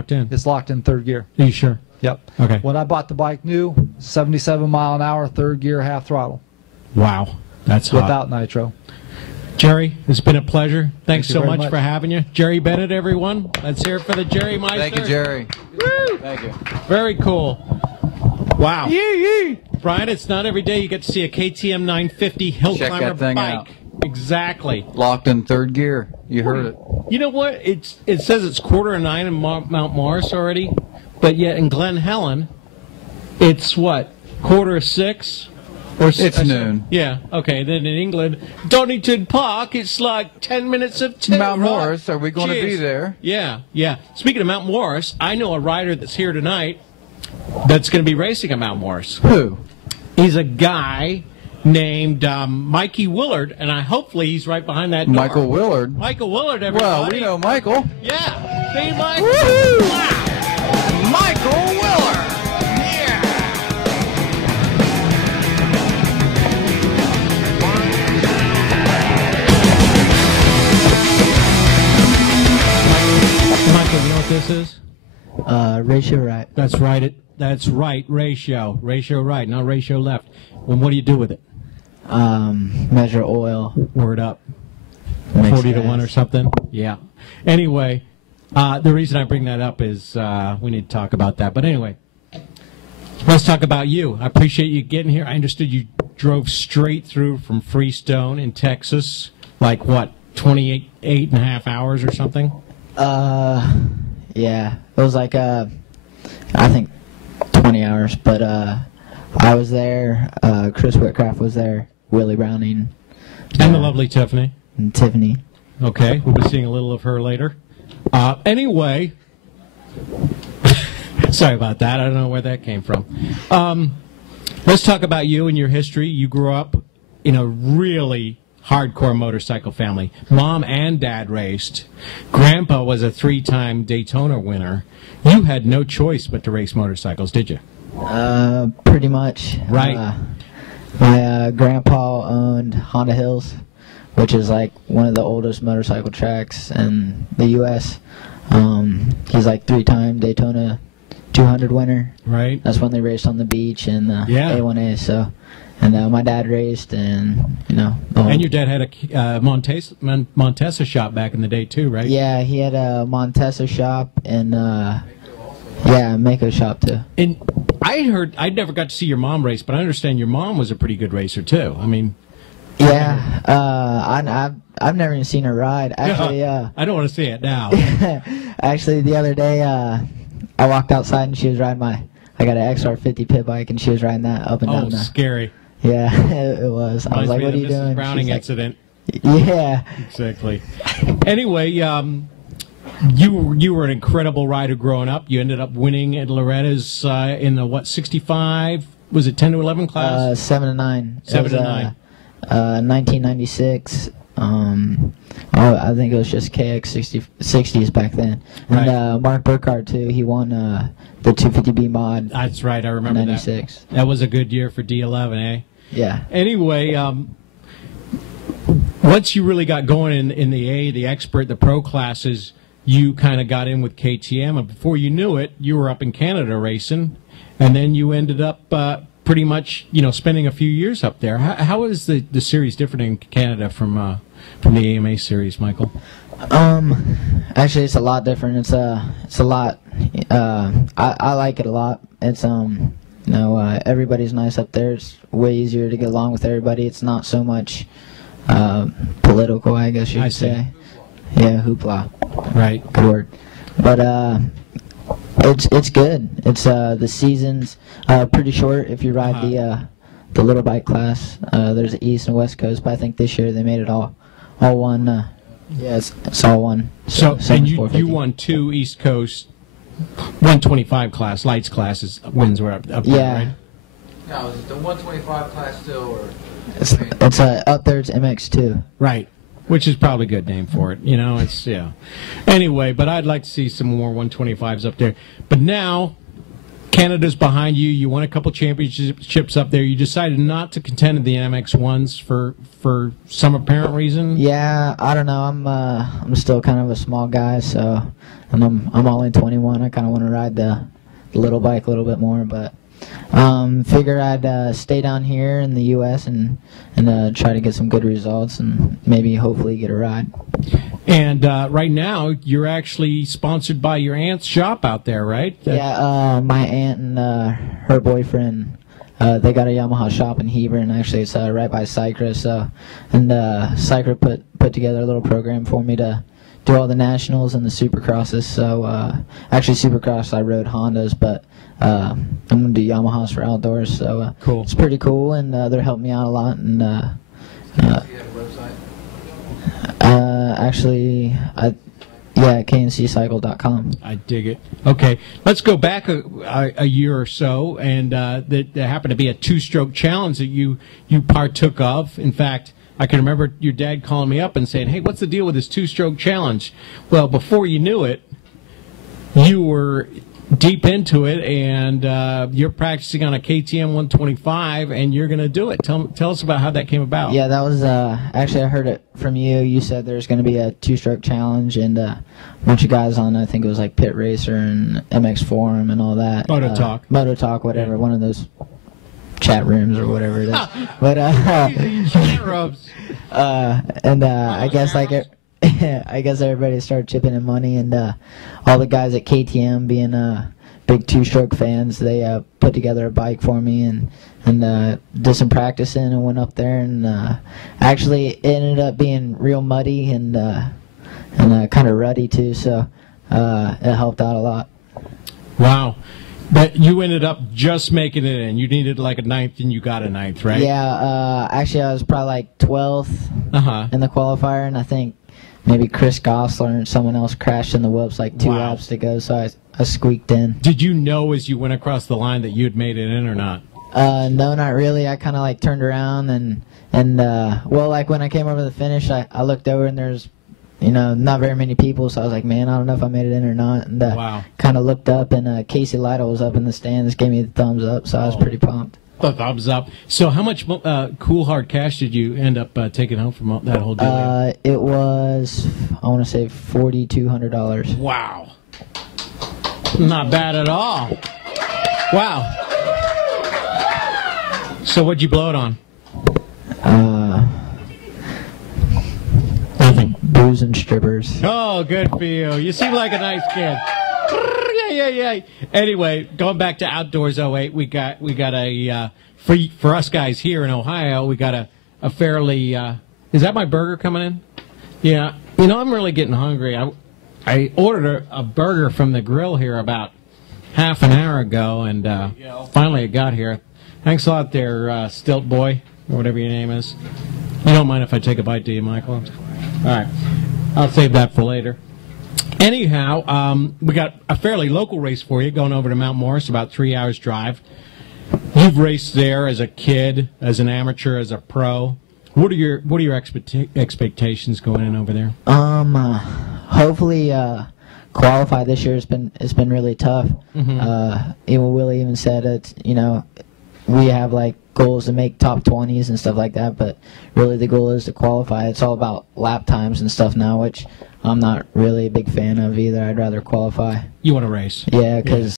locked in? It's locked in third gear. Are you sure? Yep. Okay. When I bought the bike new, 77 mile an hour, third gear, half throttle. Wow. That's hot. Without nitro. Jerry, it's been a pleasure. Thanks Thank you so very much much for having you. Jerry Bennett, everyone. Let's hear it for the Jerry Meister. Thank you, Jerry. Woo! Thank you. Very cool. Wow. Brian, it's not every day you get to see a KTM 950 hill Check climber that thing bike. out. Exactly. Locked in third gear. You heard it. You know what? It says it's 8:45 in Mount Morris already, but yet in Glen Helen, it's what, 5:45? It's noon. Yeah, okay. Then in England, Donington Park, it's like 10 minutes of 10. Mount Morris, are we going to be there? Yeah, yeah. Speaking of Mount Morris, I know a rider that's here tonight that's going to be racing at Mount Morris. Who? He's a guy named Mikey Willard, and hopefully he's right behind that door. Michael Willard. Michael Willard, everybody. Well, we know Michael. Yeah. Hey, Mike. Woohoo! Wow. Michael Willard. Michael, you know what this is? Ratio right. That's right. That's right. Ratio. Ratio right, not ratio left. And what do you do with it? Measure oil. Word up. Mix 40 to gas. 1 or something? Yeah. Anyway, the reason I bring that up is we need to talk about that. But anyway, let's talk about you. I appreciate you getting here. I understood you drove straight through from Freestone in Texas, like what, 28 and a half hours or something? Yeah. It was like, I think 20 hours, but, I was there, Chris Whitcraft was there, Willie Browning. And the lovely Tiffany. And Tiffany. Okay, we'll be seeing a little of her later. Anyway, sorry about that. I don't know where that came from. Let's talk about you and your history. You grew up in a really hardcore motorcycle family. Mom and Dad raced. Grandpa was a 3-time Daytona winner. You had no choice but to race motorcycles, did you? Pretty much. Right. My grandpa owned Honda Hills, which is like one of the oldest motorcycle tracks in the U.S. He's like 3-time Daytona 200 winner. Right. That's when they raced on the beach in the Yeah. A1A. So, and my dad raced, and you know. And your dad had a Montesa shop back in the day too, right? Yeah, he had a Montesa shop and yeah, Mako shop too. And I heard, I never got to see your mom race, but I understand your mom was a pretty good racer too. I mean. Yeah, I've never even seen her ride. Actually, I don't want to see it now. actually, the other day, I walked outside and she was riding I got an XR50 pit bike and she was riding that up and down. Oh, scary. Yeah, it was. I was like, what are you doing? Browning She's like, incident. Yeah. Exactly. Anyway, you were an incredible rider growing up. You ended up winning at Loretta's in the, what, 65? Was it 10 to 11 class? 7 to 9. 7 to 9. 1996. I think it was just KX 60s back then. Right. And Mark Burkhardt too. He won the 250B mod. That's right. I remember 96. that. That was a good year for D11, eh? Yeah. Anyway, once you really got going in the expert, the pro classes, you kind of got in with KTM, and before you knew it, you were up in Canada racing, and then you ended up pretty much, spending a few years up there. How is the series different in Canada from the AMA series, Michael? Actually, it's a lot different. It's a lot. I like it a lot. It's everybody's nice up there. It's way easier to get along with everybody. It's not so much political, I guess you could say. Yeah, hoopla. Right. Good word. But it's good. It's the season's pretty short if you ride the little bike class. There's the East and West Coast, but I think this year they made it all one. Yeah, it's all one. So and you won 2 East Coast 125 class lights classes wins were up there, right? Now, is it the 125 class still, or? It's up there. It's MX2. Right. Which is probably a good name for it. It's, yeah. Anyway, but I'd like to see some more 125s up there. But now, Canada's behind you. You won a couple championships up there. You decided not to contend in the MX1s for some apparent reason. Yeah, I don't know. I'm still kind of a small guy, so and I'm only 21. I kind of want to ride the little bike a little bit more, but figured I'd stay down here in the U.S. and try to get some good results and maybe hopefully get a ride. And right now, you're actually sponsored by your aunt's shop out there, right? Yeah, my aunt and her boyfriend, they got a Yamaha shop in Hebron. Actually, it's right by Cycra. So, and Cycra put together a little program for me to do all the nationals and the supercrosses. So, actually, supercross I rode Hondas, but I'm gonna do Yamahas for outdoors. So, cool. It's pretty cool, and they're helping me out a lot. And Do you have a website? actually, yeah, knccycle.com. I dig it. Okay, let's go back a year or so, and there happened to be a two-stroke challenge that you partook of. In fact, I can remember your dad calling me up and saying, "Hey, what's the deal with this two-stroke challenge?" Well, before you knew it, you were deep into it, and you're practicing on a KTM 125, and you're going to do it. Tell us about how that came about. Yeah, that was actually I heard it from you. You said there's going to be a two-stroke challenge, and a bunch of guys on. I think it was like Pit Racer and MX Forum and all that. Moto Talk. Moto Talk, whatever. One of those chat rooms or whatever it is. But Chat rooms. I guess like it. I guess everybody started chipping in money, and all the guys at KTM, being big two-stroke fans, they put together a bike for me and did some practicing and went up there, and actually it ended up being real muddy and kind of ruddy too, so it helped out a lot. Wow. But you ended up just making it in. You needed like a ninth, and you got a ninth, right? Yeah, actually I was probably like 12th in the qualifier, and I think maybe Chris Gossler and someone else crashed in the whoops like 2 laps to go, so I squeaked in. Did you know as you went across the line that you had made it in or not? No, not really. I kind of like turned around and well, like when I came over the finish, I looked over and there's, not very many people, so I was like, man, I don't know if I made it in or not. And kind of looked up, and Casey Lytle was up in the stands, gave me the thumbs up, so I was pretty pumped. The thumbs up. So how much cool hard cash did you end up taking home from that whole deal? It was, I want to say $4,200. Wow. Not bad at all. Wow. So what'd you blow it on? Nothing. Booze and strippers. Oh, good for you. You seem like a nice kid. Yeah. Anyway, going back to Outdoors 08, we got a for us guys here in Ohio, we got a fairly is that my burger coming in? Yeah. I'm really getting hungry. I ordered a burger from the grill here about half an hour ago, and finally it got here. Thanks a lot there, Stilt Boy, or whatever your name is. You don't mind if I take a bite, do you, Michael? All right. I'll save that for later. Anyhow, we got a fairly local race for you going over to Mount Morris, about 3 hours drive. You've raced there as a kid, as an amateur, as a pro. What are your expectations going in over there? Hopefully qualify this year. It's been really tough. Willie even said it's we have like goals to make top 20s and stuff like that, but really the goal is to qualify. It's all about lap times and stuff now, which I'm not really a big fan of either. I'd rather qualify. You want to race? Yeah, because